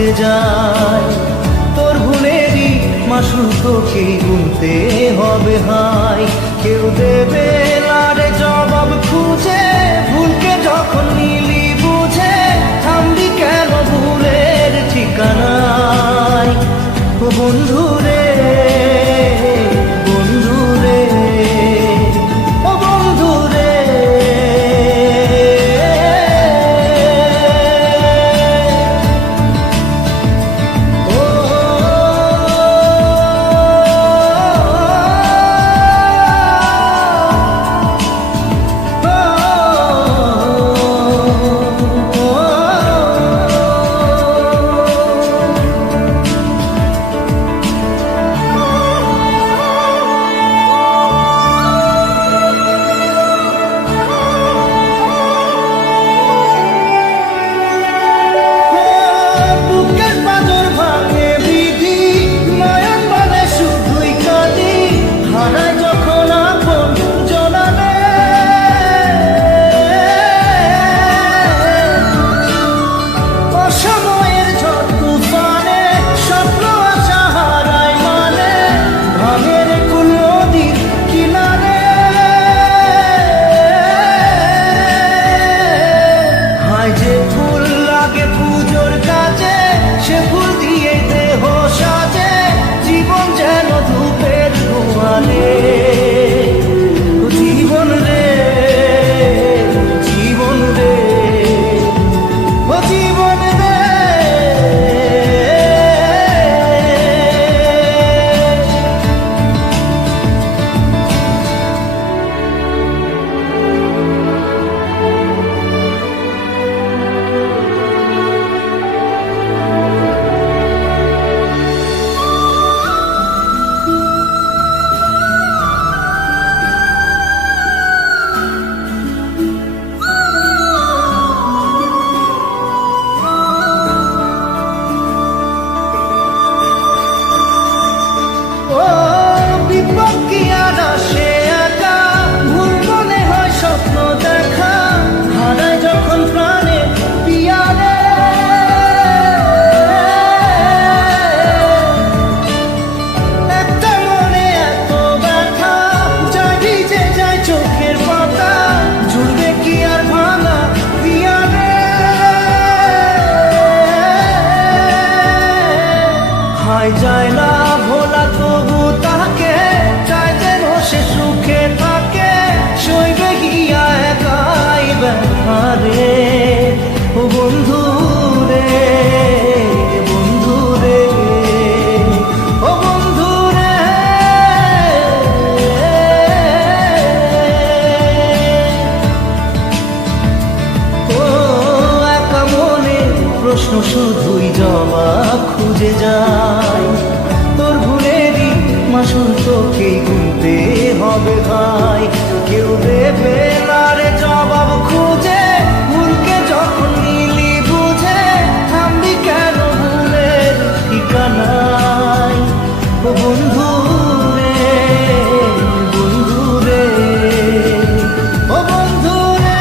খুঁজে যায়। তোর ভুলেরই মাসুল তোকে গুনতে হবে হাই। কেউ দেবে লারে জবাব খুঁজে, ভুলকে যখন নিলি বুঝে থামবি কেন ভুলের ঠিকানায়। ও বন্ধু রে, বন্ধু রে, ও বন্ধু রে। যায় না ভোলা তবু তাকে, চাই যেন সে সুখে থাকে, সইবে গিয়া একাই ব্যথা রে। ও বন্ধু রে, বন্ধু রে, ও বন্ধু রে। ও একা মনে প্রশ্ন শুধুই জবাব খুঁজে যায়। তোর ভুলেরই মাসুল তোকেই গুনতে হবে ভাই। কেউ দেবে লারে জবাব খুঁজে, ভুলকে যখন নিলি বুঝে থামবি কেন ভুলের ঠিকানায়। ও বন্ধু রে, বন্ধু রে, ও বন্ধু রে।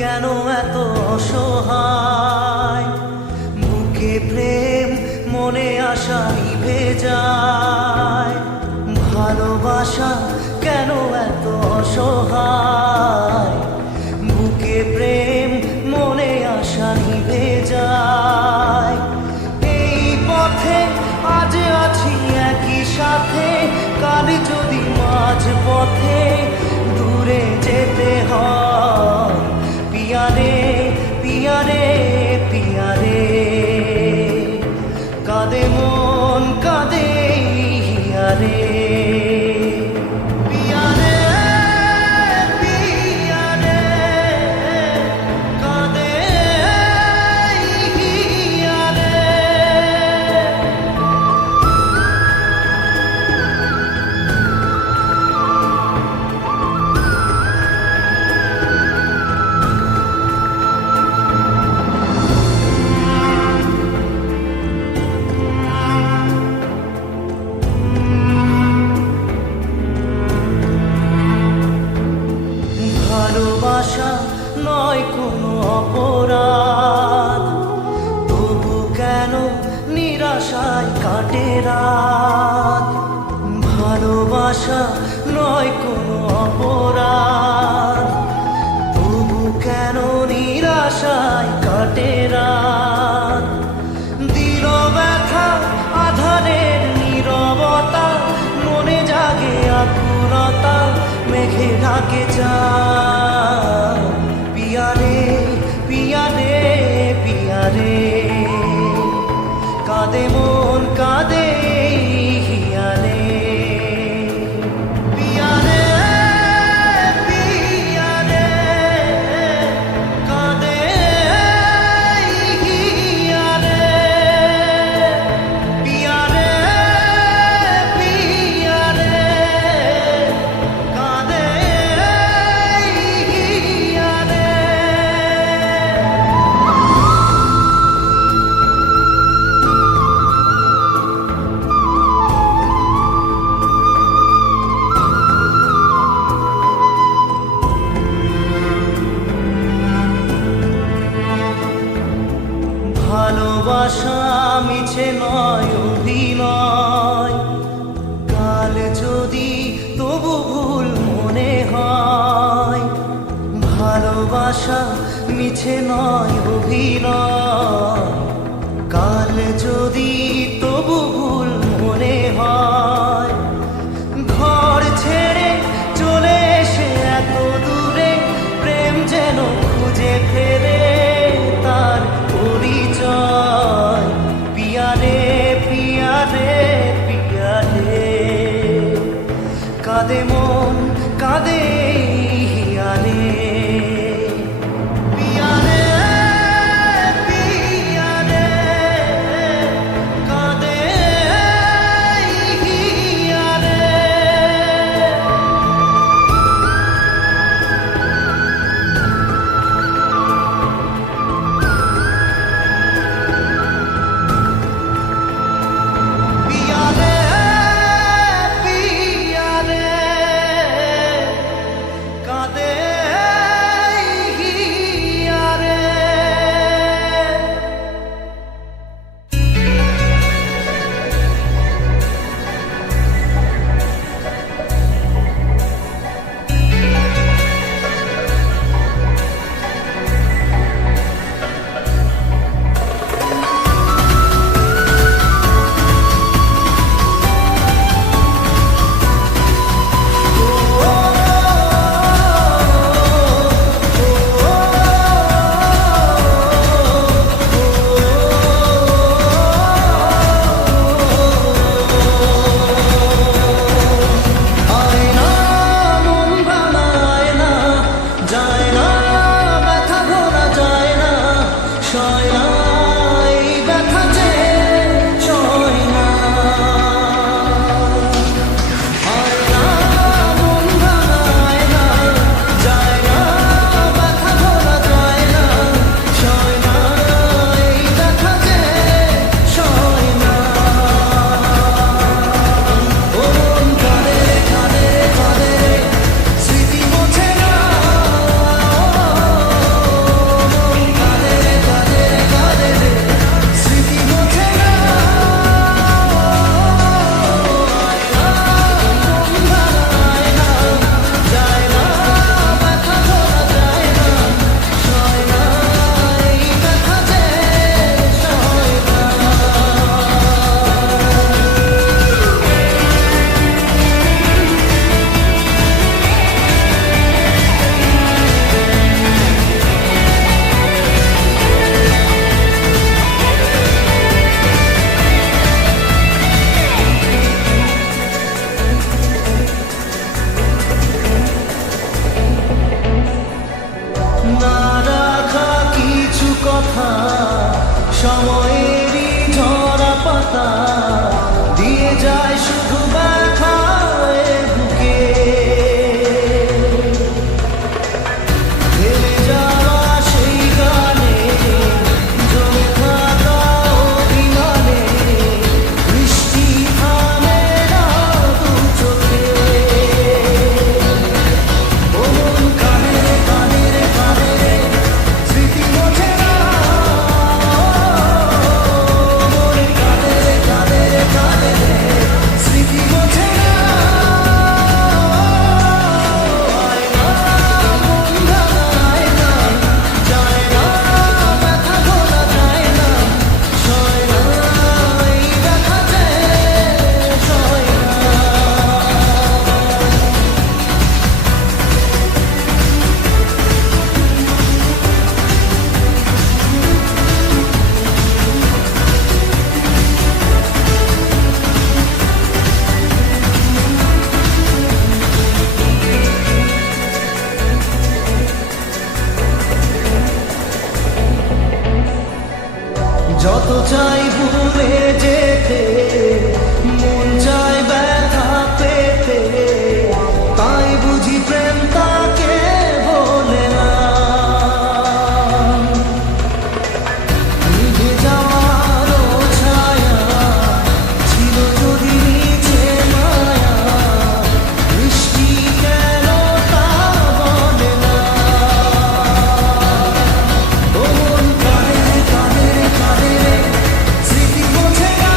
কেন এত অসহায়, বুকে প্রেম মনে আশা নিভে যায়, ভালোবাসা কেন এত অসহায়, বুকে প্রেম মনে আশা নিভে যায়। এই পথে আজ আছি একই সাথে, কাল যদি মাঝ পথে দূরে যেতে হয়, পিয়ারে পিয়ারে পিয়ারে, কাঁদে মন কাঁদে হিয়ারে। পিয়ারে পিয়ারে কাঁদে হিয়ারে। ভালোবাসা নয় কোনো অপরাধ, তবু কেন নিরাশায় কাটে রাত। ভালোবাসা নয় কোনো অপরাধ, তবু কেন নিরাশায় কাটে রাত। দিল ব্যথা আধারের নীরবতা, মনে জাগে আকুলতা, মেঘে ঢাকে চাঁদ। পিয়ারে পিয়ারে পিয়ারে, কাঁদে মন কাঁদে হিয়ারে। পিয়ারে পিয়ারে কাঁদে হিয়ারে। পিয়ারে পিয়ারে কাঁদে হিয়ারে। ভালোবাসা মিছে নয় অভিনয়, কাল যদি তবু ভুল মনে হয়। ভালোবাসা মিছে নয় অভিনয়, কাল যদি তবু ভুল মনে হয়। ঘর ছেড়ে চলে এসে এত দূরে, প্রেম যেন খুঁজে ফেরে তার পরিচয়। পিয়ারে পিয়ারে পিয়ারে, কাঁদে মন কাঁদে হিয়ারে। পিয়ারে পিয়ারে কাঁদে হিয়ারে। পিয়ারে পিয়ারে কাঁদে হিয়ারে। আয়না মন ভাঙায় না, যায় না ব্যথা ভোলা যায় না, সয় না এই ব্যথা যে সয় না। আয়না মন ভাঙায় না, যায় না ব্যথা ভোলা যায় না, সয় না এই ব্যথা যে সয় না। ও মন কাঁদে কাঁদে কাঁদে, স্মৃতি মোছে না, সময়েরই ঝরা পাতা দিয়ে যায় শুধু ব্যথায় বুকে থেমে যাওয়া সেই গানে জমে থাকা অভিমানে বৃষ্টি থামে না দু চোখে ও মন কানে রে কানে রে কানে রে স্মৃতি মোছে না মন কানে রে কানে রে কানে রে স্মৃতি মোছে না আয় না মন ভাঙায় না যায় না ব্যথা ভোলা যায় না সয় না এই ব্যথা যে সয় না যত চাই ভুলে যেতে মন চাই ব্যথা পেতে তাই বুঝি প্রেম তাকে বলে না নিভে যাওয়ার ছায়া ছিল যদি নিচে মায়া বৃষ্টি কেন তা বলে না ও মন কানে রে কানে রে কানে রে স্মৃতি মোছে না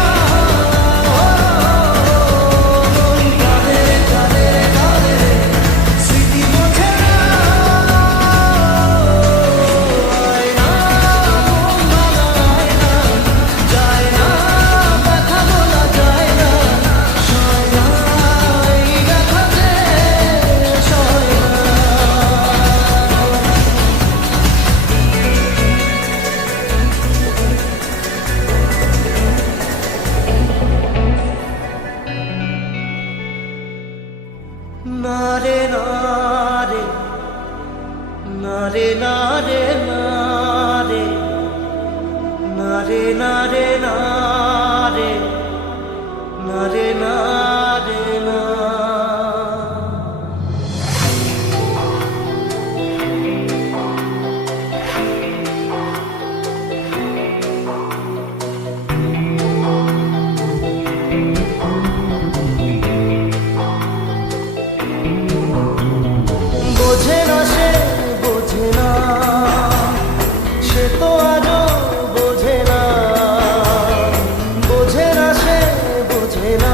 মন কানে রে কানে রে কানে রে স্মৃতি মোছে না আয় না মন ভাঙায় না যায় না ব্যথা বলা যায় না সয় না এই ব্যথা যে সয় না নারে নারে নারে নারে নারে নারে নারে নারে নারে নারে না বোঝে না সে বোঝে না সে তো আজও বোঝে না বোঝে না সে বোঝে না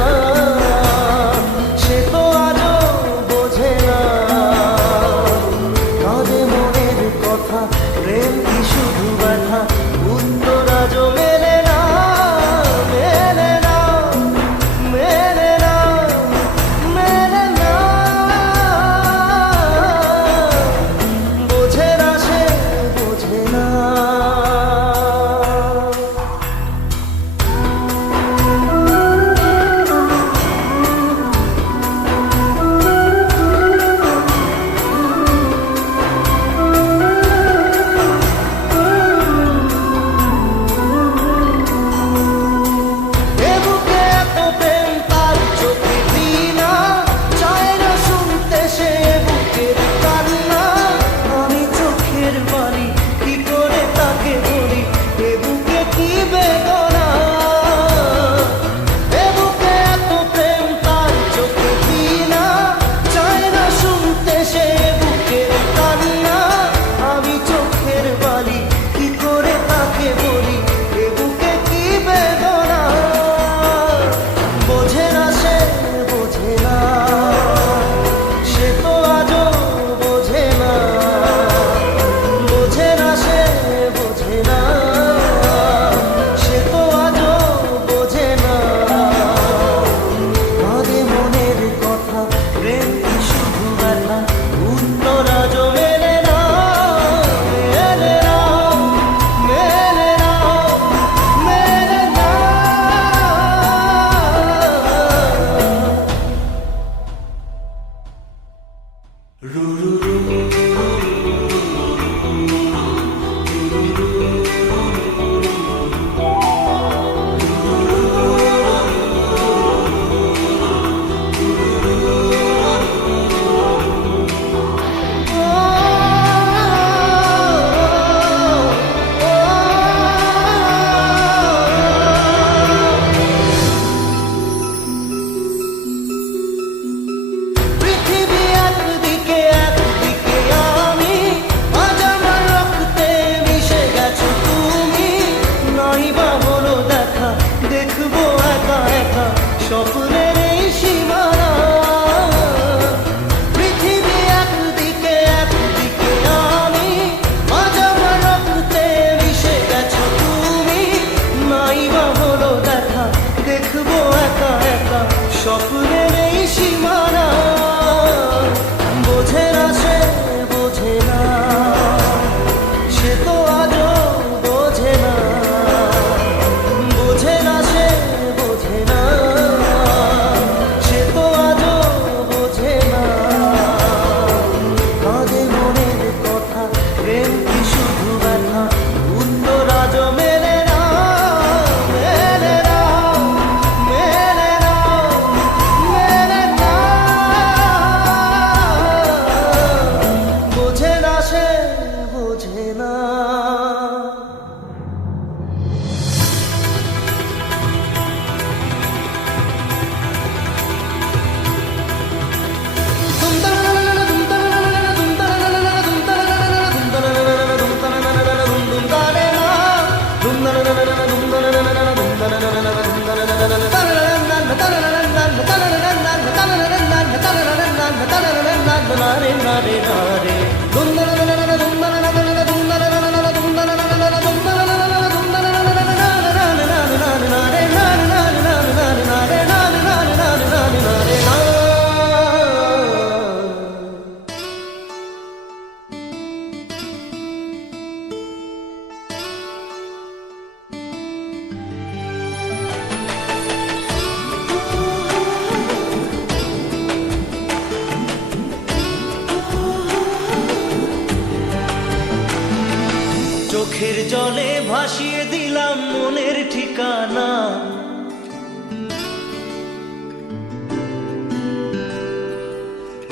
চোখের জলে ভাসিয়ে দিলাম মনের ঠিকানা,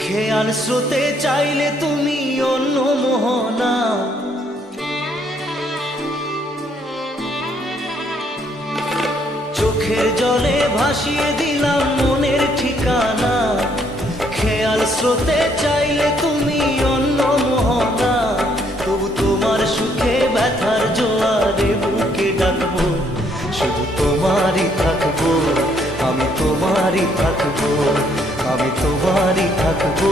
খেয়াল স্রোতে চাইলে তুমি অন্য মোহনা। চোখের জলে ভাসিয়ে দিলাম মনের ঠিকানা, খেয়াল স্রোতে চাইলে তুমি অন্য মোহনা। তবু তোমার সুখে ব্যথার জোয়ারে বুকে ডাকবো, শুধু তোমারই থাকবো, আমি তোমারই থাকবো, আমি তোমারই থাকবো,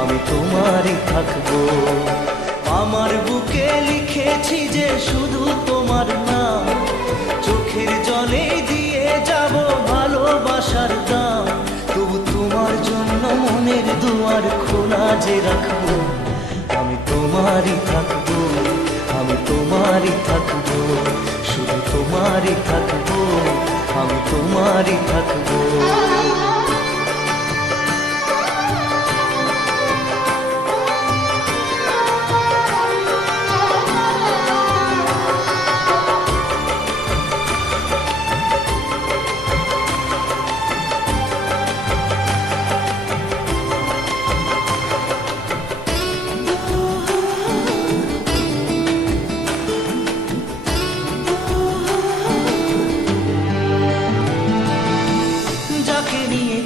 আমি তোমারই থাকবো। আমার বুকে লিখেছি যে শুধু তোমার নাম, চোখের জলে দিয়ে যাব ভালোবাসার দাম। তবু তোমার জন্য মনের দুয়ার খোলা যে রাখবো, আমি তোমারই থাকবো, আমি তোমারই থাকবো, শুধু তোমারই থাকবো, আমি তোমারই থাকবো।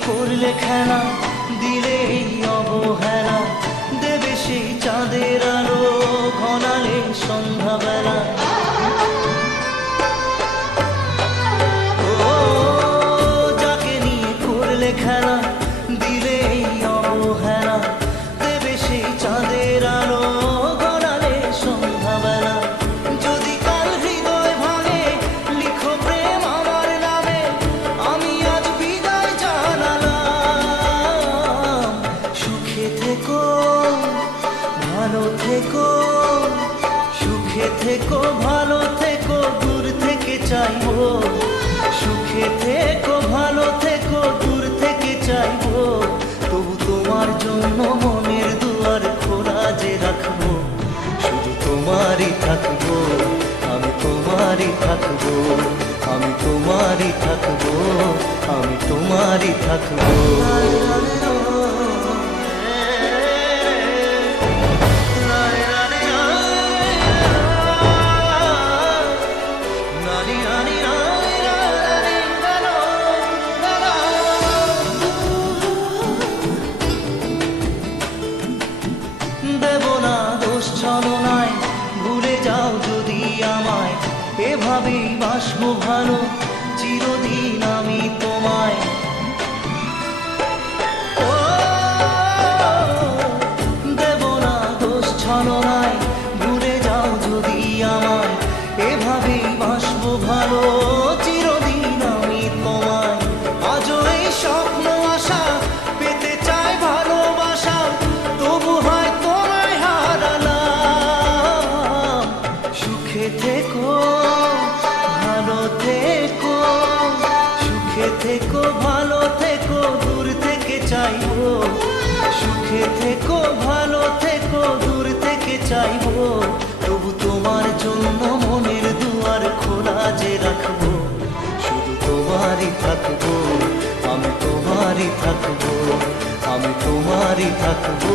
করলে খেলা দিলে এই অবহেলা, দেবে সেই চাঁদের আলো ঘনালে সন্ধ্যাবেলা। ও যাকে নিয়ে করলে খেলা দিলে এই অবহেলা, দেবে সেই চাঁদের আলো ঘনালে সন্ধ্যাবেলা। যদি কাল হৃদয় ভাঙে লিখো প্রেম আমার নামে, আমি আজ বিদায় জানালাম। সুখে থেকো ভালো থেকো, সুখে থেকো ভালো থেকো, দূর থেকে চাইবো। সুখে থেকো ভালো থেকো, দূর থেকে চাইবো। তবু তোমার জন্য মনের দুয়ার খোলা যে রাখবো, শুধু তোমারই থাকবো, আমি তোমারই থাকবো, আমি তোমারই থাকবো, আমি তোমারই থাকবো। দেব না দোষ ছলনায়, ভুলে যাও যদি আমায়, এভাবেই বাসবো ভালো চিরদিন আমি তোমায়। ও দেব না দোষ ছলনায়, ভুলে যাও যদি আমায়, এভাবেই বাসবো ভালো চিরদিন আমি তোমায়। আজও এই স্বপ্ন আশা পেতে চাই ভালোবাসা, তবু হয় তোমায় হারালাম। সুখে থেকো ভালো থেকো, সুখে থেকো ভালো থেকো, দূর থেকে চাইবো। সুখে থেকো ভালো থেকো, দূর থেকে চাইবো। তবু তোমার জন্য মনের দুয়ার খোলা যে রাখবো, শুধু তোমারই থাকবো, আমি তোমারই থাকবো, আমি তোমারই থাকবো,